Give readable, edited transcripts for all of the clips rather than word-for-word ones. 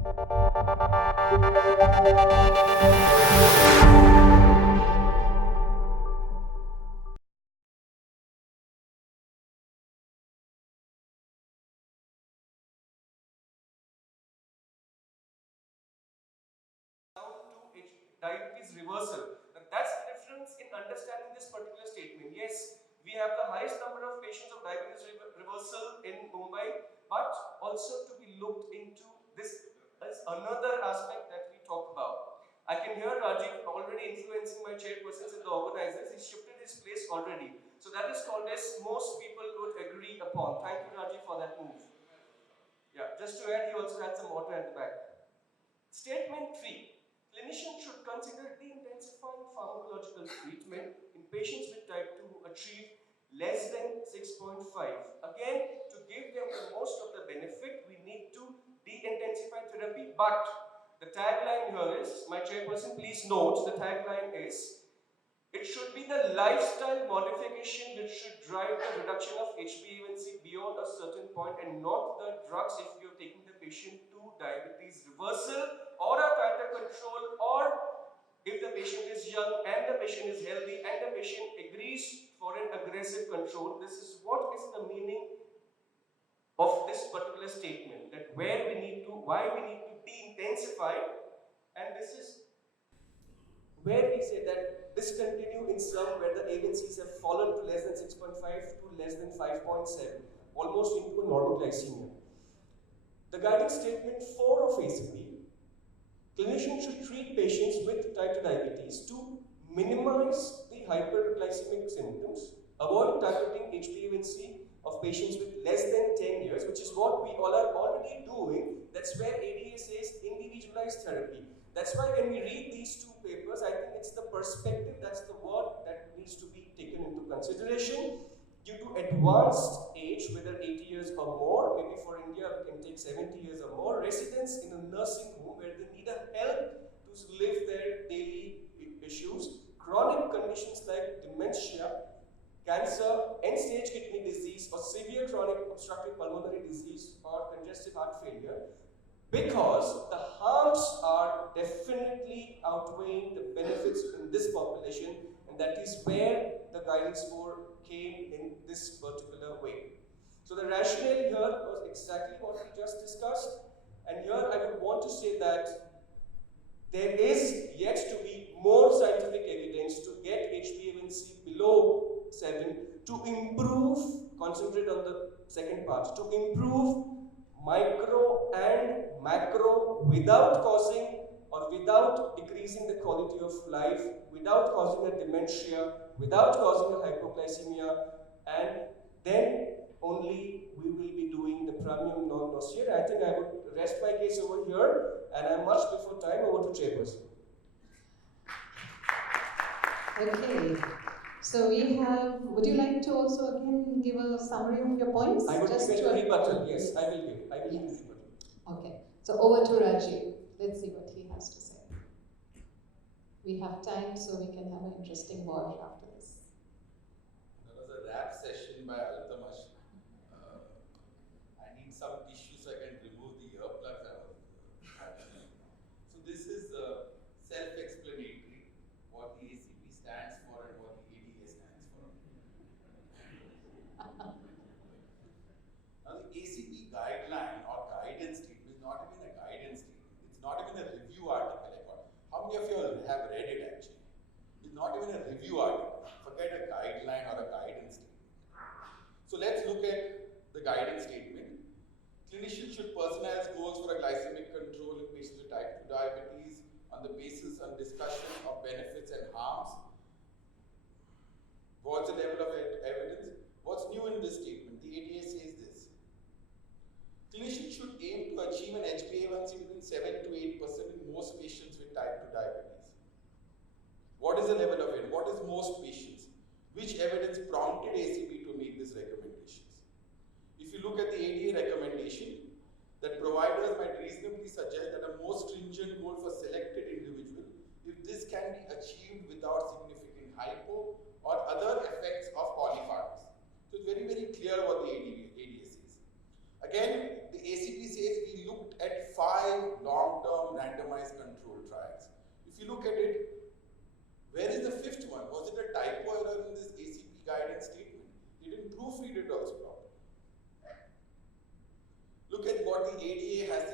Diabetes reversal. Now that's the difference in understanding this particular statement. Yes, we have the highest number of patients of diabetes reversal in Mumbai, but also to be looked into this is another aspect that we talk about. I can hear Rajiv already influencing my chairpersons and the organizers. He shifted his place already. So that is called as most people would agree upon. Thank you, Rajiv, for that move. Yeah, just to add, he also had some water at the back. Statement 3. Clinicians should consider de-intensifying pharmacological treatment in patients with type 2 who achieve less than 6.5. Again, to give them the most of the benefit, we need to de-intensify therapy. But the tagline here is, my chairperson, please note, the tagline is, it should be the lifestyle modification that should drive the reduction of HbA1c beyond a certain point and not the drugs if you're taking the patient to diabetes reversal or a tighter control, or if the patient is young and the patient is healthy and the patient agrees for an aggressive control. This is what is the meaning of this particular statement, that where we need to, why we need to de-intensify, and this is where we say that discontinue in some where the A1Cs have fallen to less than 6.5 to less than 5.7, almost into a normoglycemia. The guiding statement 4 of ACP, clinicians should treat patients with type 2 diabetes to minimize the hyperglycemic symptoms, avoid targeting HbA1c of patients with less than 10 years, which is what we all are already doing. That's where ADA says individualized therapy. That's why when we read these two papers, I think it's the perspective, that's the word that needs to be taken into consideration. Due to advanced age, whether 80 years or more, maybe for India we can take 70 years or more, residents in a nursing home where they need a help to live their daily issues, chronic conditions like dementia, cancer, end-stage kidney disease, or severe chronic obstructive pulmonary disease or congestive heart failure, because the harms are definitely outweighing the benefits in this population, and that is where the guidance score came in this particular way. So the rationale here was exactly what we just discussed, and here I would want to say that there is yet to be more scientific evidence to get HbA1c below 7 to improve, concentrate on the second part, to improve micro and macro without causing or without decreasing the quality of life, without causing a dementia, without causing a hypoglycemia, and then only we will be doing the premium non-nocere. I think I would rest my case over here, and I'm much before time. Over to Chairperson. Okay. So we have, would you like to also again give a summary of your points? I would give a rebuttal, yes, I will give. I will give a rebuttal. Okay. So over to Rajiv. Let's see what he has to say. We have time, so we can have an interesting wash after this. That was a rap session by Altamash. I need some tissue so I can remove the earplugs I was having. So this is self-explanatory, what the ACP stands for and what the ADA stands for. Now the ACP guideline or guidance statement is not even a guidance statement. It's not even a review article. How many of you all have read it actually? It's not even a review article. Forget a guideline or a guidance statement. So let's look at the guidance statement. Clinicians should personalize goals for a glycemic control in patients with type 2 diabetes on the basis of discussion of benefits and harms. What's the level of evidence? What's new in this statement? The ADA says this. Clinicians should aim to achieve an HbA1c between 7 to 8% in most patients with type 2 diabetes. What is the level of it? What is most patients? Which evidence prompted ACP to make these recommendations? If you look at the ADA recommendation, that providers might reasonably suggest that a more stringent goal for selected individual, if this can be achieved without significant hypo or other effects of polypharmacy. So it's very, very clear what the ADA says. Again, the ACP says we looked at 5 long-term randomized controlled trials. If you look at it, where is the 5th one? Was it a typo error in this ACP guidance statement? They didn't proofread it also properly. Look at what the ADA has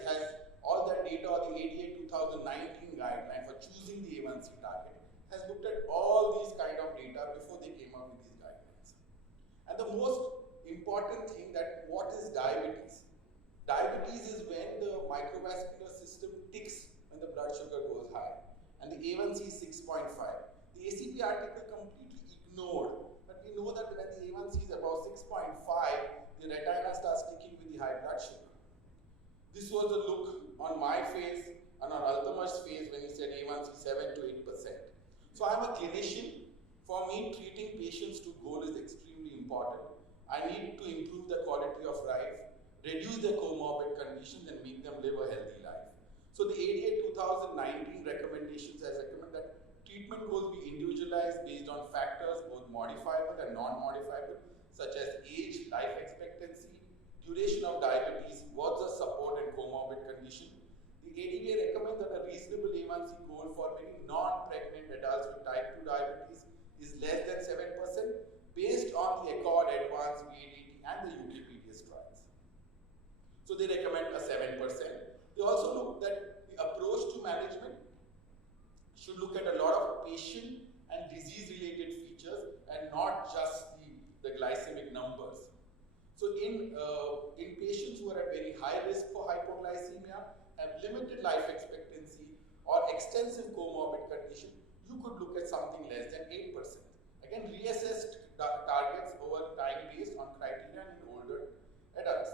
all that data, or the ADA 2019 guideline for choosing the A1C target has looked at all these kind of data before they came up with these guidelines. And the most important thing, that what is diabetes? Diabetes is when the microvascular system ticks when the blood sugar goes high, and the A1C is 6.5. The ACP article completely ignored, but we know that when the A1C is about 6.5, the retina starts sticking with the high blood sugar. This was the look on my face and on Altamash's face when he said A1C 7 to 8%. So I'm a clinician. For me, treating patients to goal is extremely important. I need to improve the quality of life, reduce their comorbid conditions, and make them live a healthy life. So the ADA 2019 recommendations has recommended that treatment goals be individualized based on factors both modifiable and non-modifiable, such as age, life expectancy, duration of diabetes, what's the support and comorbid condition. The ADA recommends that a reasonable A1C goal for many non-pregnant adults with type 2 diabetes is less than 7% based on the Accord Advanced VADT and the UKPDS trials. So they recommend a 7%. They also look that the approach to management should look at a lot of patient and disease-related features and not just the glycemic numbers. So in patients who are at very high risk for hypoglycemia, have limited life expectancy or extensive comorbid condition, you could look at something less than 8%. Again, reassessed targets over time based on criteria in older adults.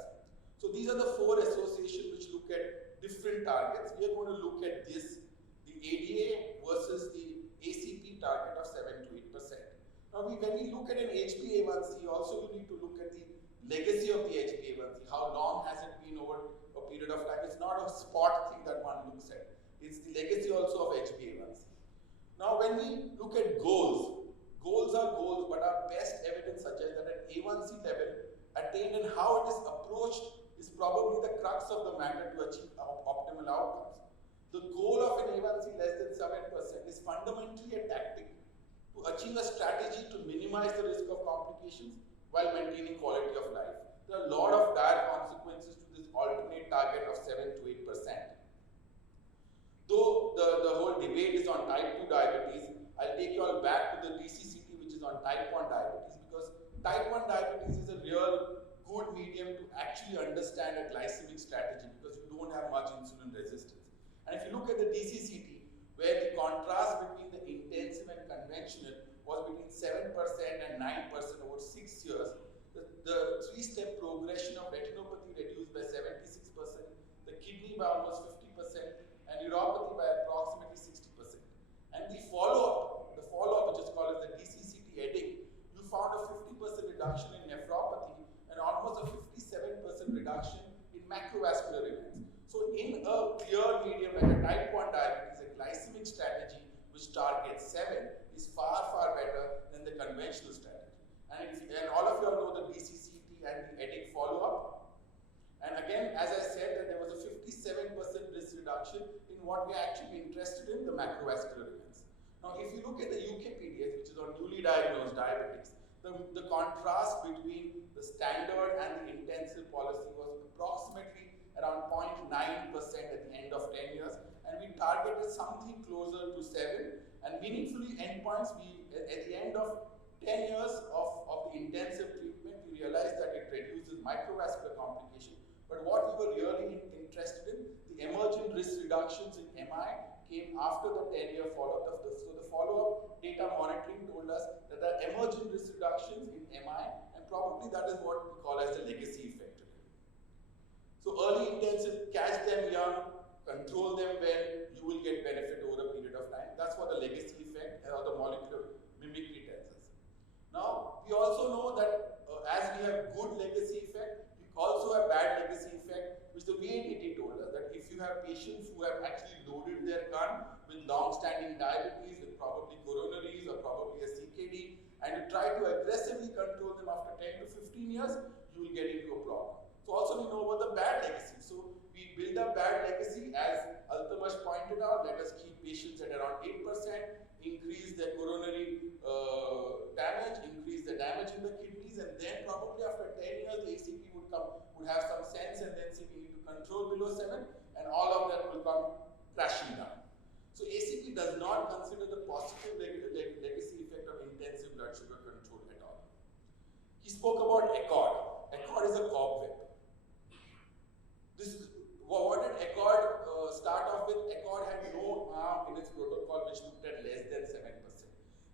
So these are the 4 associations which look at different targets. We are going to look at this, the ADA versus the ACP target of 7 to 8%. Now when we look at an HbA1c, also you need to look at the legacy of the HbA1c. How long has it been over a period of time? It's not a spot thing that one looks at. It's the legacy also of HbA1c. Now when we look at goals, goals are goals, but our best evidence suggests that an A1c level attained and how it is approached is probably the crux of the matter to achieve optimal outcomes. The goal of an A1c less than 7% is fundamentally a tactic to achieve a strategy to minimize the risk of complications while maintaining quality of life. There are a lot of dire consequences to this alternate target of 7 to 8%. Though the whole debate is on type 2 diabetes, I'll take you all back to the DCCT, which is on type 1 diabetes, because type 1 diabetes is a real good medium to actually understand a glycemic strategy, because you don't have much insulin resistance. And if you look at the DCCT, where the contrast between the intensive and conventional was between 7% and 9% over 6 years, the 3-step progression of retinopathy reduced by 76%, the kidney by almost 50%, and neuropathy by approximately 60%. And the follow-up, which is called as the DCCT heading, you found a 50% reduction in nephropathy and almost a 57% reduction in macrovascular events. So in a clear medium like a type 1 diabetes, a glycemic strategy which targets 7 is far, far better than the conventional strategy. And all of you all know the DCCT and the EDIC follow-up. And again, as I said, that there was a 57% risk reduction in what we are actually interested in, the macrovascular events. Now, if you look at the UKPDS, which is on newly diagnosed diabetes, the contrast between the standard and the intensive policy was approximately around 0.9% at the end of 10 years, and we targeted something closer to 7, and meaningfully endpoints, at the end of 10 years of the intensive treatment, we realized that it reduces microvascular complication. But what we were really interested in, the emergent risk reductions in MI came after the 10-year follow-up. So the follow-up data monitoring told us that there are emergent risk reductions in MI, and probably that is what we call as the legacy effect today. So early intensive, catch them young, control them well, you will get benefit over a period of time. That's what the legacy effect or the molecular mimicry tells us. Now, we also know that as we have good legacy effect, we also have bad legacy effect, which the VADT told us that if you have patients who have actually loaded their gun with long-standing diabetes, with probably coronaries or probably a CKD, and you try to aggressively control them after 10 to 15 years, you will get into a problem. So also we know about the bad legacy. So we build up bad legacy, as Altamash pointed out. Let us keep patients at around 8%, increase their coronary damage, increase the damage in the kidneys, and then probably after 10 years the ACP would have some sense and then say we need to control below 7, and all of that will come crashing down. So ACP does not consider the positive legacy effect of intensive blood sugar control at all. He spoke about Accord. Accord is a cobweb. What did Accord start off with? Accord had no arm in its protocol which looked at less than 7%.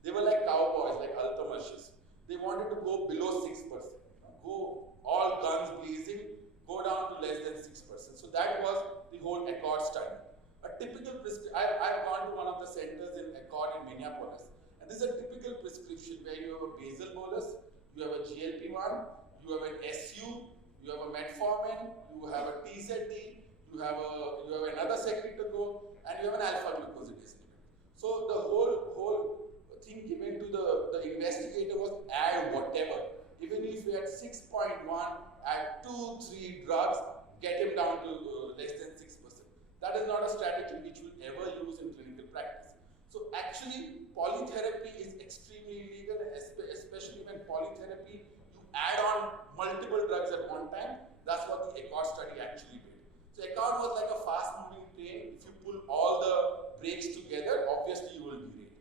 They were like cowboys, like Altamashes. They wanted to go below 6%. Go all guns blazing, go down to less than 6%. So that was the whole Accord study. A typical I've gone to one of the centers in Accord in Minneapolis, and this is a typical prescription where you have a basal bolus, you have a GLP-1, you have an SU, you have a metformin, you have a TZD, you have another secretagogue, and you have an alpha glucosidase inhibitor. So the whole thing given to the investigator was add whatever. Even if you had 6.1, add 2-3 drugs, get him down to less than 6%. That is not a strategy which we'll ever use in clinical practice. So actually, polytherapy is extremely illegal, especially when polytherapy, you add on multiple drugs at one time. That's what the Accord study actually did. So Accord was like a fast-moving train. If you pull all the brakes together, obviously you will derail.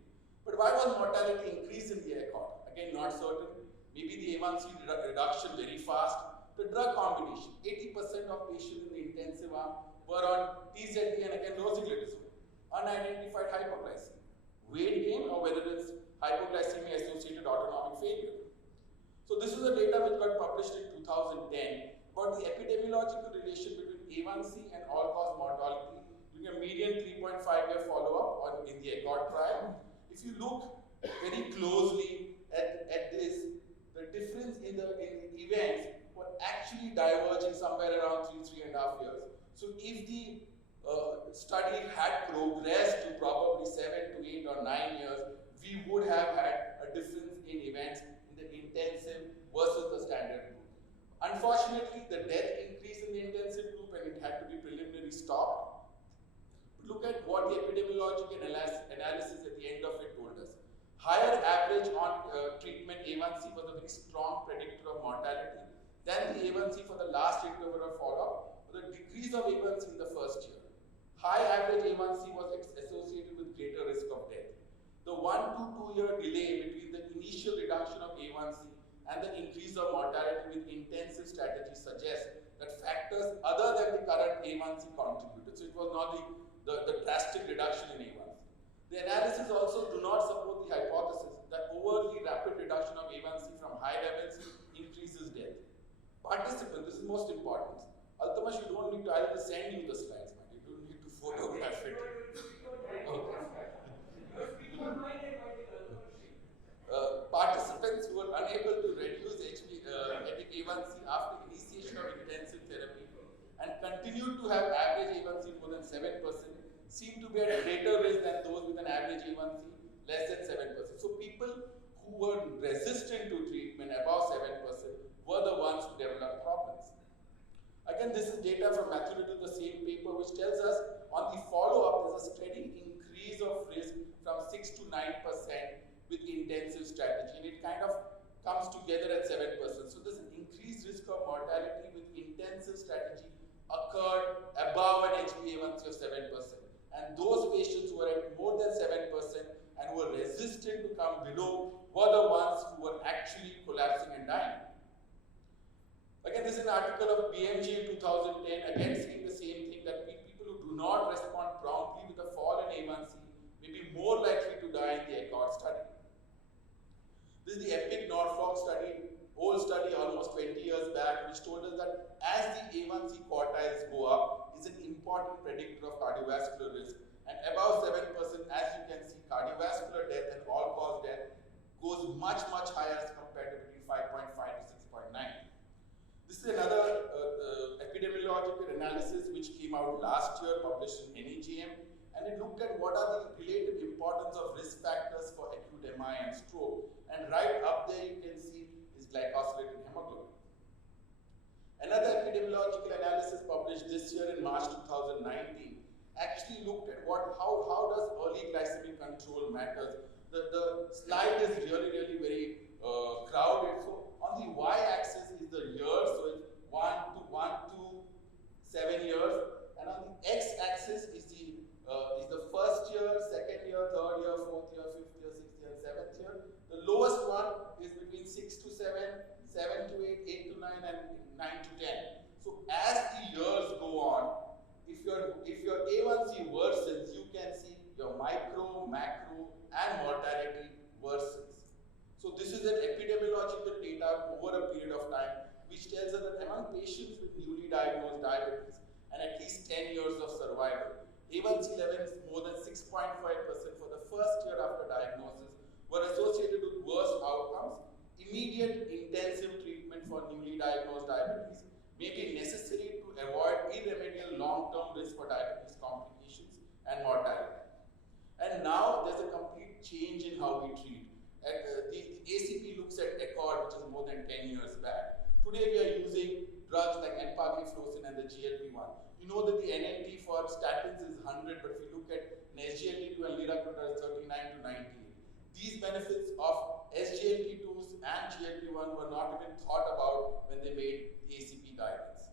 But why was mortality increased in the Accord? Again, not certain. Maybe the A1C reduction very fast. The drug combination, 80% of patients in the intensive arm were on TZD and again rosiglitazone. Unidentified hypoglycemia. Weight gain, or whether it's hypoglycemia associated autonomic failure. So this is the data which got published in 2010 about the epidemiological relation between A1C and all-cause mortality during a median 3.5-year follow-up in the Accord trial. If you look very closely at this, the difference in the events were actually diverging somewhere around 3.5 years. So if the study had progressed to probably 7 to 8 or 9 years, we would have had a difference in events in the intensive versus the standard group. Unfortunately, the death increased in the intensive group and it had to be preliminarily stopped. But look at what the epidemiological analysis at the end of it told us. Higher average on treatment A1C was a very strong predictor of mortality than the A1C for the last interval of follow-up, or the decrease of A1C in the first year. High average A1C was associated with greater risk of death. The 1 to 2 year delay between the initial reduction of A1C and the increase of mortality with intensive strategy suggests that factors other than the current A1C contributed. So it was not the drastic reduction in A1C. The analysis also do not support the hypothesis that overly rapid reduction of A1C from high levels increases death. Participants, this is most important. Altamash, you don't need to, I will send you the slides, man. You don't need to photograph it. Participants who were unable to reduce A1C after initiation of intensive therapy and continued to have average A1C more than 7% seem to be at greater risk than those with an average A1C less than 7%. So people who were resistant to treatment above 7% were the ones who developed problems. Again, this is data from Matthew Little, the same paper, which tells us on the follow-up there's a steady increase of risk from 6 to 9% with intensive strategy, and it kind of comes together at 7%. So there's an increased risk of mortality with intensive strategy occurred above an HbA1c of 7%. And those patients who were at more than 7% and were resistant to come below were the ones who were actually collapsing and dying. Again, this is an article of BMG in 2010, again saying the same thing, that people who do not respond promptly with a fall in A1C may be more likely to die in the Accord study. This is the EPIC Norfolk study, old study almost 20 years back, which told us that as the A1C quartiles go up, is an important predictor of cardiovascular risk. And above 7%, as you can see, cardiovascular death and all-cause death goes much, much higher as compared to between 5.5 to 6.9. This is another epidemiological analysis which came out last year, published in NEJM, and it looked at what are the relative importance of risk factors for acute MI and stroke. And right up there you can see is glycosylated hemoglobin. Another epidemiological analysis published this year in March 2019 actually looked at how does early glycemic control matters. The slide is really very crowded. So on the y-axis is the years, so it's 1 to 7 years, and on the x-axis is the first year, second year, third year, fourth year, fifth year, sixth year, and seventh year. The lowest one is between 6 to 7, 7 to 8, 8 to 9, and 9 to 10. So as the years go on, if your A1C worsens, you can see your micro, macro, and mortality worsens. So this is an epidemiological data over a period of time, which tells us that among patients with newly diagnosed diabetes and at least 10 years of survival, A1C levels more than 6.5% for the first year after diagnosis were associated with worse outcomes. Immediate intensive treatment for newly diagnosed diabetes may be necessary to avoid irremediable long-term risk for diabetes complications and mortality. And now there's a complete change in how we treat. The ACP looks at ECORD, which is more than 10 years back. Today we are using drugs like empagliflozin and the GLP-1. You know that the NNT for statins is 100, but if you look at SGLT2 and liraglutide is 39 to 98. These benefits of SGLT2s and GLP-1 were not even thought about when they made the ACP guidance.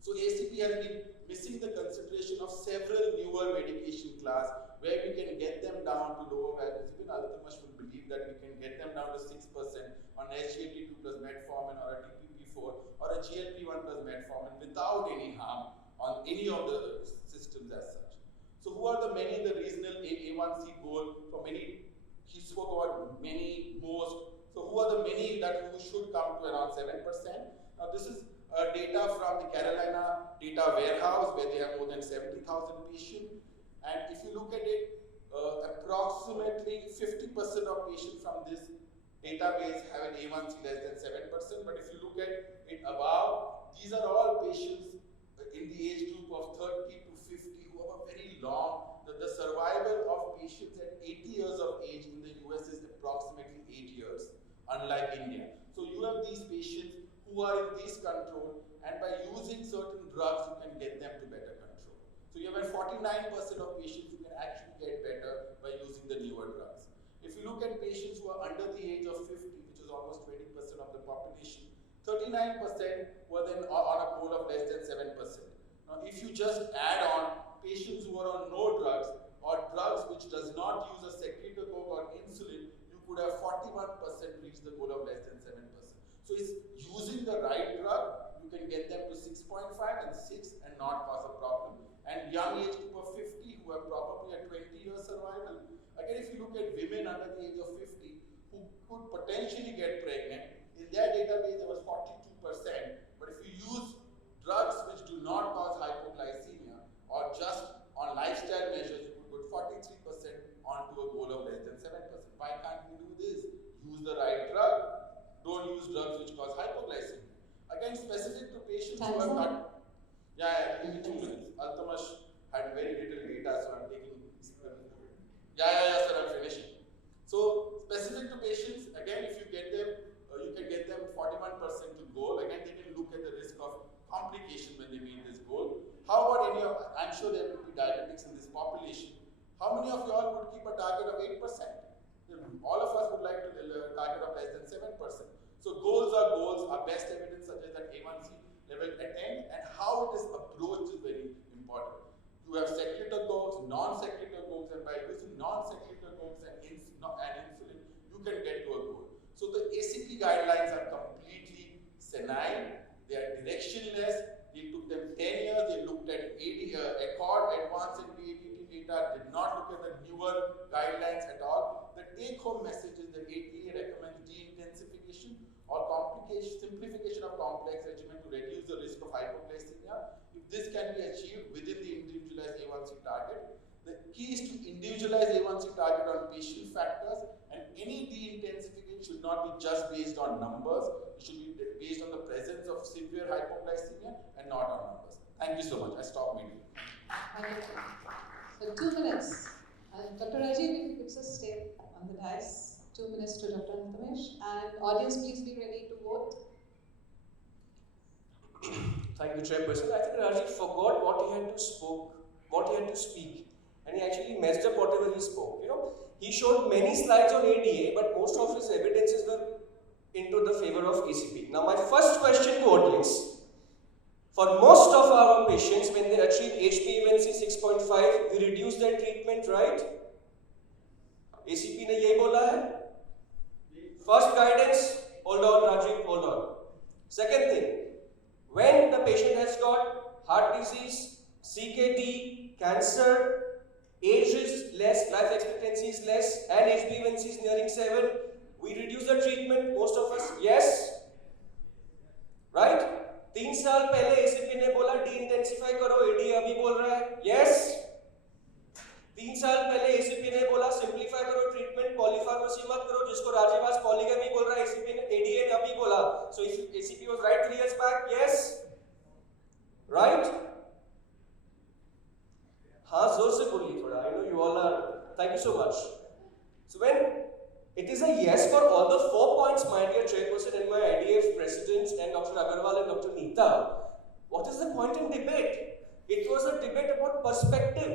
So ACP has been missing the consideration of several newer medication class where we can get them down to lower values. Even Altamash would believe that we can get them down to 6% on SGLT2 plus metformin or a DPP4 or a GLP-1 plus metformin without any harm on any of the systems as such. So who are the many in the regional A1C goal for many? He spoke about many, most. So who are the many who should come to around 7%? Now this is data from the Carolina Data Warehouse where they have more than 70,000 patients. And if you look at it, approximately 50% of patients from this database have an A1C less than 7%. But if you look at it above, these are all patients in the age group of 30 to 50 who have a very long, the survival of patients at 80 years of age in the US is approximately 8 years, unlike India. So you have these patients who are in this control, and by using certain drugs, you can get them to better control. So you have 49% of patients who can actually get better by using the newer drugs. If you look at patients who are under the age of 50, which is almost 20% of the population, 39% were then on a goal of less than 7%. Now, if you just add on patients who are on no drugs or drugs which does not use a secretagogue or insulin, you could have 41% reach the goal of less than 7%. So it's using the right drug, you can get them to 6.5 and 6 and not cause a problem. And young age group of 50 who have probably a 20-year survival. Again, if you look at women under the age of 50 who could potentially get pregnant, in their database there was 42%. But if you use drugs which do not cause hypoglycemia or just on lifestyle measures, you could put 43% onto a goal of less than 7%. Why can't we do this? Use the right drug. Don't use drugs which cause hypoglycemia. Again, specific to patients who have got. Give me 2 minutes. Altamash had very little data, so I'm taking. Sir, I'm finishing. So, specific to patients, again, if you get them, you can get them 41% to goal. Again, they didn't look at the risk of complication when they made this goal. How about any of, I'm sure there will be diabetics in this population. How many of you all would keep a target of 8%? All of us would like to target of less than 7%. So goals are goals. Our best evidence suggests that A1C level at 10 and how it is approached is very important. You have secretagogues, non-secretagogues, and by using non-secretagogues and insulin, you can get to a goal. So the ACP guidelines are completely senile. They are directionless. They took them 10 years. They looked at ECORD, advanced and VADT data, did not look at the newer guidelines at all. The take-home message is that ATA recommends de-intensification or simplification of complex regimen to reduce the risk of hypoglycemia. If this can be achieved within the individualized A1C target, the key is to individualize A1C target on patient factors, and any de-intensification should not be just based on numbers. It should be based on the presence of severe hypoglycemia and not on numbers. Thank you so much. I stop meeting. So 2 minutes. Dr. Rajiv, if you could just stay on the dais. 2 minutes to Dr. Altamash. And audience, please be ready to vote. Thank you, Chairperson. I think Rajiv forgot what he had to speak, and he actually messed up whatever he spoke. You know, he showed many slides on ADA, but most of his evidences were into the favor of ACP. Now, my first question to audience: for most of our patients, when they achieve HbA1c 6.5, we reduce their treatment, right? ACP ने ये बोला है. First guidance, hold on, Rajiv, hold on. Second thing, when the patient has got heart disease, CKD, cancer, age is less, life expectancy is less, and HbA1c is nearing 7, we reduce the treatment, most of us, yes? Right? 3 साल पहले ACP ने बोला de-intensify करो, AD अभी बोल रहा है, yes? 3 साल पहले ACP ने बोला सिंप्लीफाई करो ट्रीटमेंट, पॉलीफार्मेसी मत करो, जिसको राजीव आज पॉलीगमी बोल रहा है, ACP ने ADA ने अभी बोला. So ACP was right 3 years back, yes? Right? हाँ जोर से बोलिए थोड़ा. I know you all are. Thank you so much. So when it is a yes for all the 4 points, my dear Chairperson and my IDF presidents and Dr. Agarwal and Dr. Neeta, what is the point in debate? It was a debate about perspective.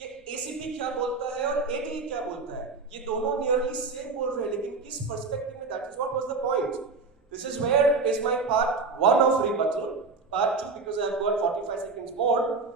कि ACP क्या बोलता है और ADA क्या बोलता है, ये दोनों नियरली सेम बोल रहे हैं, लेकिन किस पर्सपेक्टिव में, that is what was the point. This is where is my part 1 of rebuttal. Part 2, because I have got 45 seconds more.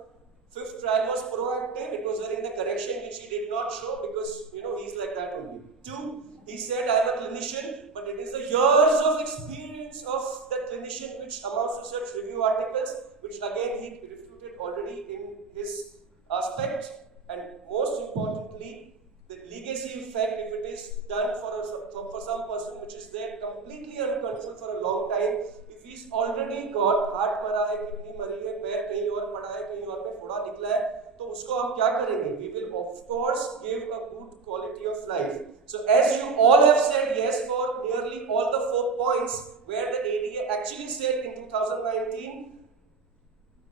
5th trial was proactive. It was wearing the correction which he did not show because, you know, he's like that only. 2, he said I am a clinician, but it is the years of experience of that clinician which amounts to such review articles, which again he refuted already in his aspect. And most importantly, the legacy effect, if it is done for some person which is there completely uncontrolled for a long time, if he's already got heart मरा है, kidney मरी है, पैर कहीं और पड़ा है, कहीं और में फोड़ा निकला है, तो उसको हम क्या करेंगे? We will of course give a good quality of life. So as you all have said yes for nearly all the 4 points where the ADA actually said in 2019,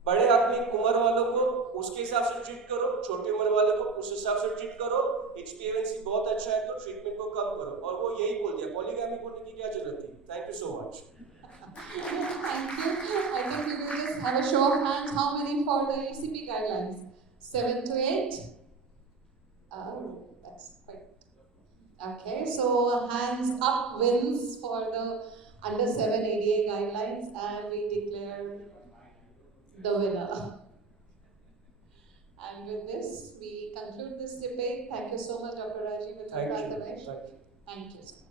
बड़े आदमी उम्र वालों को उसके हिसाब से ट्रीट करो, छोटी उम्र वालों को उस हिसाब से ट्रीट करो, HbA1c बहुत अच्छा है तो ट्रीटमेंट को कम करो, और वो यही बोल दिया. पॉलीगैमी बोलने की क्या जरूरत थी? Thank you so much. Thank you. I think we will just have a show of hands. How many for the ACP guidelines? 7 to 8? Oh, that's quite... Okay, so hands up wins for the under 7 ADA guidelines, and we declare the winner. And with this, we conclude this debate. Thank you so much, Dr. Rajiv and Dr. Altamash. Thank you. Thank you so much.